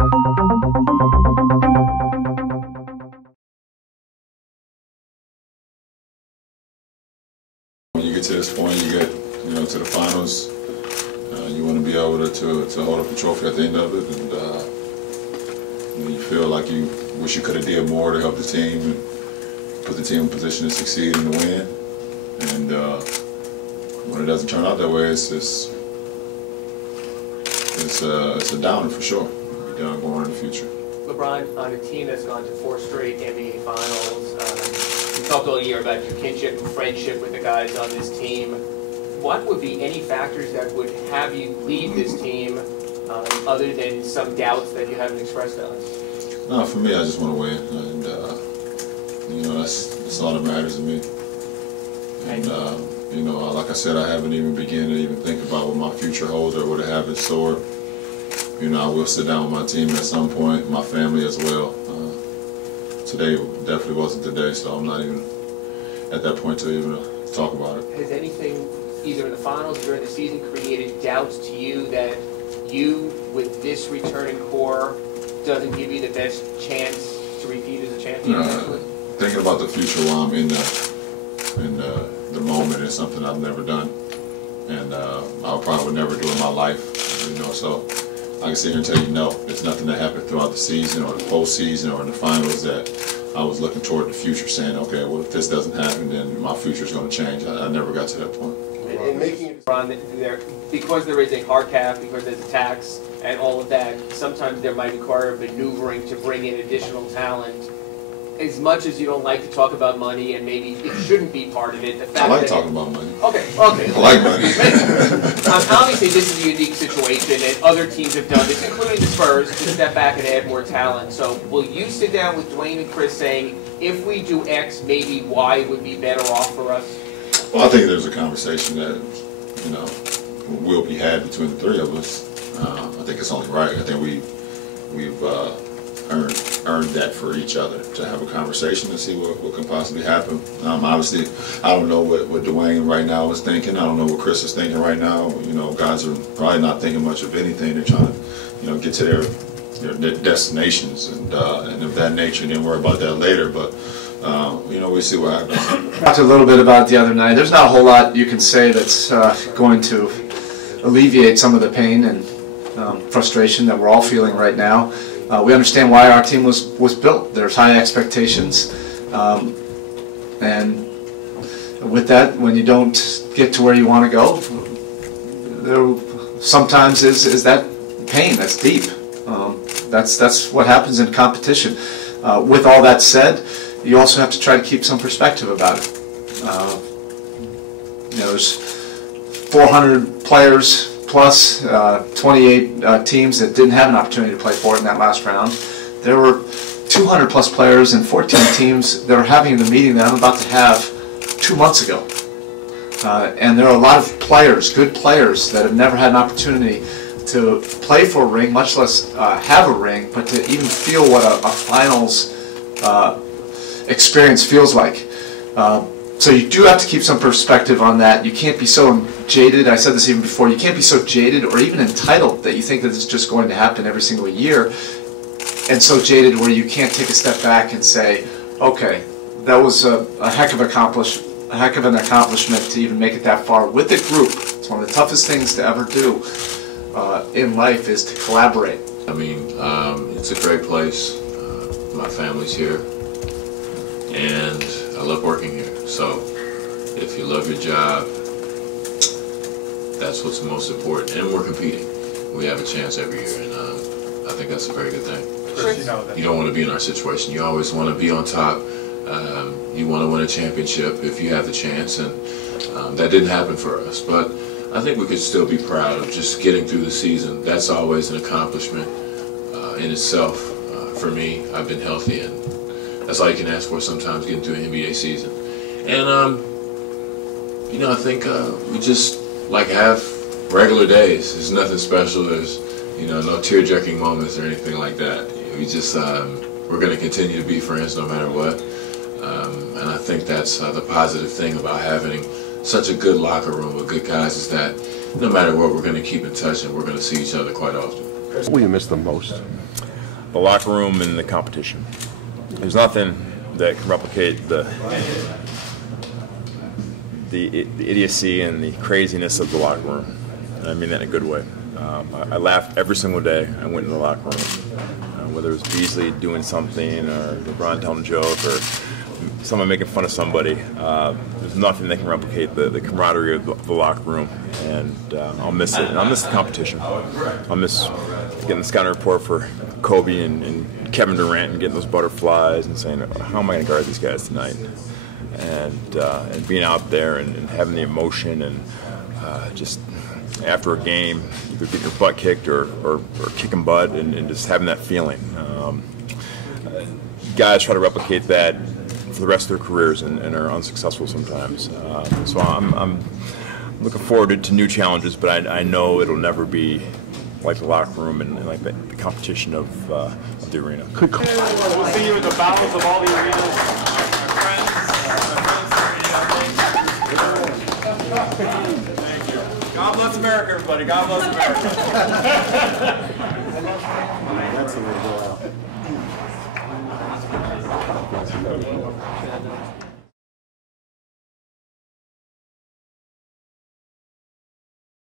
When you get to this point, you get to the finals. You want to be able to hold up the trophy at the end of it, and you feel like you wish you could have did more to help the team and put the team in position to succeed and to win. And when it doesn't turn out that way, it's a downer for sure. You're down going in the future. LeBron, on a team that's gone to 4 straight NBA Finals, you talked all year about your kinship and friendship with the guys on this team. What would be any factors that would have you leave this team, other than some doubts that you haven't expressed to us? No, for me, I just want to win, and that's all that matters to me. And like I said, I haven't even begun to even think about what my future holds or what I have in store. I will sit down with my team at some point, my family as well. Today definitely wasn't the day, so I'm not even at that point to even talk about it. Has anything, either in the finals or during the season, created doubts to you that you, with this returning core, doesn't give you the best chance to repeat as a champion? Thinking about the future while I'm in the moment is something I've never done, and I probably would never do in my life. So I can sit here and tell you, no, there's nothing that happened throughout the season or the postseason or in the finals that I was looking toward the future saying, okay, well, if this doesn't happen, then my future is going to change. I never got to that point. And making it there, because there is a hard cap, because there's a tax and all of that, sometimes there might require maneuvering to bring in additional talent. As much as you don't like to talk about money, and maybe it shouldn't be part of it, the fact I like talking about money. Okay. I like money. Obviously, this is a unique situation, and other teams have done this, including the Spurs, to step back and add more talent. So, will you sit down with Dwayne and Chris saying, if we do X, maybe Y would be better off for us? Well, I think there's a conversation that will be had between the three of us. I think it's only right. I think we've earned that for each other to have a conversation and see what can possibly happen. Obviously, I don't know what Dwayne right now is thinking. I don't know what Chris is thinking right now. Guys are probably not thinking much of anything. They're trying to, get to their destinations and of that nature, and then worry about that later. But we'll see what happens. Talked a little bit about it the other night. There's not a whole lot you can say that's going to alleviate some of the pain and frustration that we're all feeling right now. We understand why our team was built. There's high expectations, and with that, when you don't get to where you want to go, there sometimes is that pain that's deep. That's what happens in competition. With all that said, you also have to try to keep some perspective about it. There's 400 players plus 28 teams that didn't have an opportunity to play for it in that last round. There were 200 plus players and 14 teams that are having the meeting that I'm about to have 2 months ago. And there are a lot of players, good players, that have never had an opportunity to play for a ring, much less have a ring, but to even feel what a finals experience feels like. So you do have to keep some perspective on that. You can't be so jaded. I said this even before. You can't be so jaded or even entitled that you think that it's just going to happen every single year, and so jaded where you can't take a step back and say, okay, that was a heck of an accomplishment to even make it that far with a group. It's one of the toughest things to ever do in life is to collaborate. I mean, it's a great place. My family's here, and I love working here. So if you love your job, that's what's most important. And we're competing. We have a chance every year, and I think that's a very good thing. You don't want to be in our situation. You always want to be on top. You want to win a championship if you have the chance, and that didn't happen for us. But I think we could still be proud of just getting through the season. That's always an accomplishment in itself. For me, I've been healthy, and that's all you can ask for sometimes, getting through an NBA season. And, I think we just have regular days. There's nothing special. There's, no tear-jerking moments or anything like that. We just, we're going to continue to be friends no matter what. And I think that's the positive thing about having such a good locker room with good guys is that no matter what, we're going to keep in touch and we're going to see each other quite often. What will you miss the most? the locker room and the competition. There's nothing that can replicate the idiocy and the craziness of the locker room. And I mean that in a good way. I laughed every single day I went in the locker room, whether it was Beasley doing something or LeBron telling a joke or someone making fun of somebody. There's nothing that can replicate the camaraderie of the locker room, and I'll miss it. And I'll miss the competition. I'll miss getting the scouting report for Kobe and Kevin Durant and getting those butterflies and saying, how am I going to guard these guys tonight? And being out there and having the emotion and just after a game, either get your butt kicked or kicking butt and just having that feeling. Guys try to replicate that for the rest of their careers and are unsuccessful sometimes. So I'm looking forward to new challenges, but I know it'll never be like the locker room and like the competition of the arena. We'll see you in the bowels of all the arenas. Thank you. God bless America, everybody. God bless America. That's the way to go out.